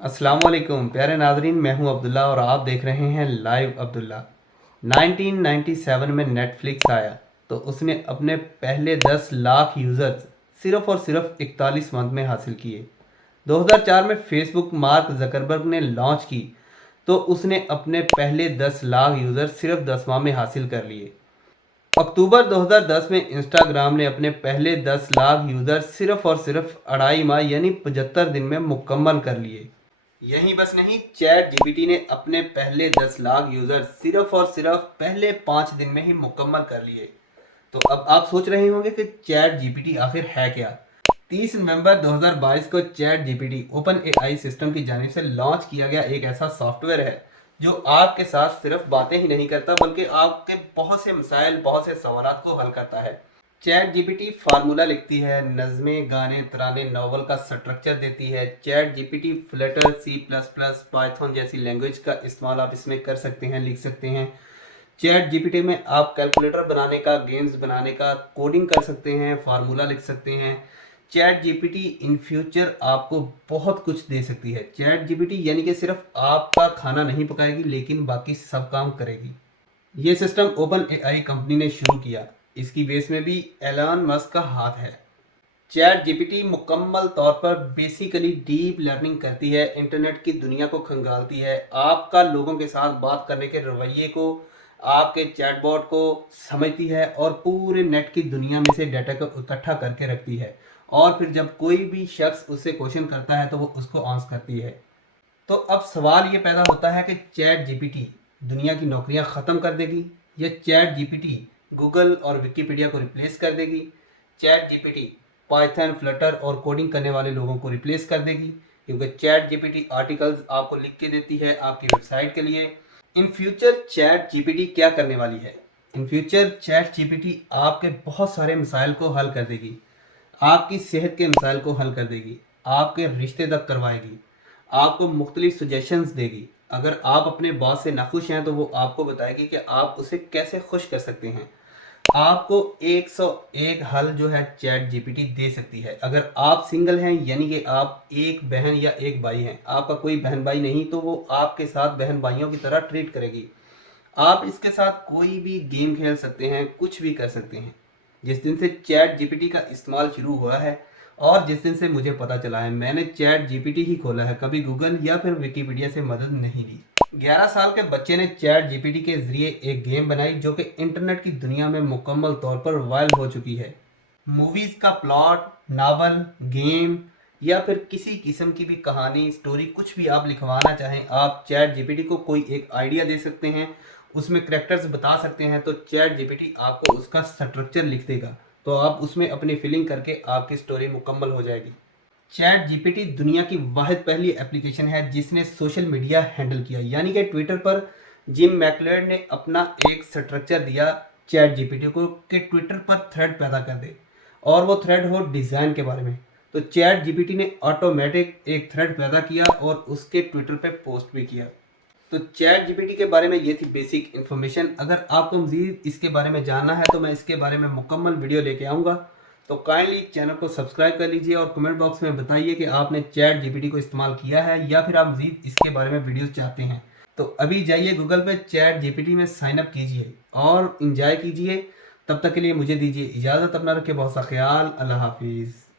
अस्सलाम वालेकुम प्यारे नाजरीन, मैं हूं अब्दुल्ला और आप देख रहे हैं लाइव अब्दुल्ला। 1997 में नेटफ्लिक्स आया तो उसने अपने पहले 10 लाख यूज़र्स सिर्फ और सिर्फ 41 मंथ में हासिल किए। 2004 में फेसबुक मार्क जकरबर्ग ने लॉन्च की तो उसने अपने पहले 10 लाख यूज़र्स सिर्फ 10 माह में हासिल कर लिए। अक्टूबर 2010 में इंस्टाग्राम ने अपने पहले 10 लाख यूज़र सिर्फ और सिर्फ अढ़ाई माह यानी 75 दिन में मुकम्मल कर लिए। यही बस नहीं, चैट जीपीटी ने अपने पहले 10 लाख यूज़र सिर्फ और सिर्फ पहले 5 दिन में ही मुकम्मल कर लिए। तो अब आप सोच रहे होंगे कि चैट जीपीटी आखिर है क्या। 30 नवंबर 2022 को chat GPT open AI system की जानिब से लॉन्च किया गया एक ऐसा सॉफ्टवेयर है जो आपके साथ सिर्फ बातें ही नहीं करता बल्कि आपके बहुत से मसाइल, बहुत से सवालात को हल करता है। चैट जीपीटी फार्मूला लिखती है, नज़में, गाने, तराने, नॉवल का स्ट्रक्चर देती है। Chat GPT Flutter, C plus plus, Python जैसी लैंग्वेज का इस्तेमाल आप इसमें कर सकते हैं, लिख सकते हैं। चैट जीपीटी में आप कैलकुलेटर बनाने का, गेम्स बनाने का, कोडिंग कर सकते हैं, फार्मूला लिख सकते हैं। चैट जीपीटी इन फ्यूचर आपको बहुत कुछ दे सकती है। चैट जीपीटी यानी कि सिर्फ आपका खाना नहीं पकाएगी लेकिन बाकी सब काम करेगी। ये सिस्टम ओपन एआई कंपनी ने शुरू किया, इसकी बेस में भी एलन मस्क का हाथ है। चैट जीपीटी मुकम्मल तौर पर बेसिकली डीप लर्निंग करती है, इंटरनेट की दुनिया को खंगालती है, आपका लोगों के साथ बात करने के रवैये को, आपके चैटबॉट को समझती है और पूरे नेट की दुनिया में से डाटा को इकट्ठा करके रखती है। और फिर जब कोई भी शख्स उससे क्वेश्चन करता है तो वो उसको आंसर करती है। तो अब सवाल ये पैदा होता है कि चैट जीपीटी दुनिया की नौकरियां ख़त्म कर देगी या चैट जीपीटी गूगल और विकिपीडिया को रिप्लेस कर देगी। चैट जीपीटी पाइथन, फ्लटर और कोडिंग करने वाले लोगों को रिप्लेस कर देगी, क्योंकि चैट जीपीटी आर्टिकल्स आपको लिख के देती है आपकी वेबसाइट के लिए। इन फ्यूचर चैट जीपीटी क्या करने वाली है? इन फ्यूचर चैट जीपीटी आपके बहुत सारे मसाइल को हल कर देगी, आपकी सेहत के मसाइल को हल कर देगी, आपके रिश्ते तक करवाएगी, आपको मुख्तलिफ सजेशंस देगी। अगर आप अपने बॉस से नाखुश हैं तो वो आपको बताएगी कि आप उसे कैसे खुश कर सकते हैं। आपको 101 हल जो है चैट जीपीटी दे सकती है। अगर आप सिंगल हैं यानी कि आप एक बहन या एक भाई हैं, आपका कोई बहन भाई नहीं, तो वो आपके साथ बहन भाइयों की तरह ट्रीट करेगी। आप इसके साथ कोई भी गेम खेल सकते हैं, कुछ भी कर सकते हैं। जिस दिन से चैट जीपीटी का इस्तेमाल शुरू हुआ है और जिस दिन से मुझे पता चला है, मैंने चैट जीपीटी ही खोला है, कभी गूगल या फिर विकिपीडिया से मदद नहीं ली। 11 साल के बच्चे ने चैट जीपीटी के जरिए एक गेम बनाई जो कि इंटरनेट की दुनिया में मुकम्मल तौर पर वायरल हो चुकी है। मूवीज़ का प्लॉट, नावल, गेम या फिर किसी किस्म की भी कहानी, स्टोरी, कुछ भी आप लिखवाना चाहें, आप चैट जीपीटी को कोई एक आइडिया दे सकते हैं, उसमें करेक्टर्स बता सकते हैं, तो चैट जीपीटी आपको उसका स्ट्रक्चर लिख देगा, तो आप उसमें अपनी फिलिंग करके आपकी स्टोरी मुकम्मल हो जाएगी। चैट जीपीटी दुनिया की वाहिद पहली एप्लीकेशन है जिसने सोशल मीडिया हैंडल किया, यानी कि ट्विटर पर जिम मैकलेड ने अपना एक स्ट्रक्चर दिया चैट जीपीटी को कि ट्विटर पर थ्रेड पैदा कर दे, और वो थ्रेड हो डिज़ाइन के बारे में। तो चैट जीपीटी ने ऑटोमेटिक एक थ्रेड पैदा किया और उसके ट्विटर पे पोस्ट भी किया। तो चैट जीपीटी के बारे में ये थी बेसिक इन्फॉर्मेशन। अगर आपको मज़ीद इसके बारे में जानना है तो मैं इसके बारे में मुकम्मल वीडियो लेके आऊँगा। तो काइंडली चैनल को सब्सक्राइब कर लीजिए और कमेंट बॉक्स में बताइए कि आपने चैट जीपीटी को इस्तेमाल किया है या फिर आप मज़ीद इसके बारे में वीडियोस चाहते हैं। तो अभी जाइए गूगल पे चैट जीपीटी में साइन अप कीजिए और इंजॉय कीजिए। तब तक के लिए मुझे दीजिए इजाज़त। अपना रखिए बहुत सा ख्याल। अल्लाह हाफिज़।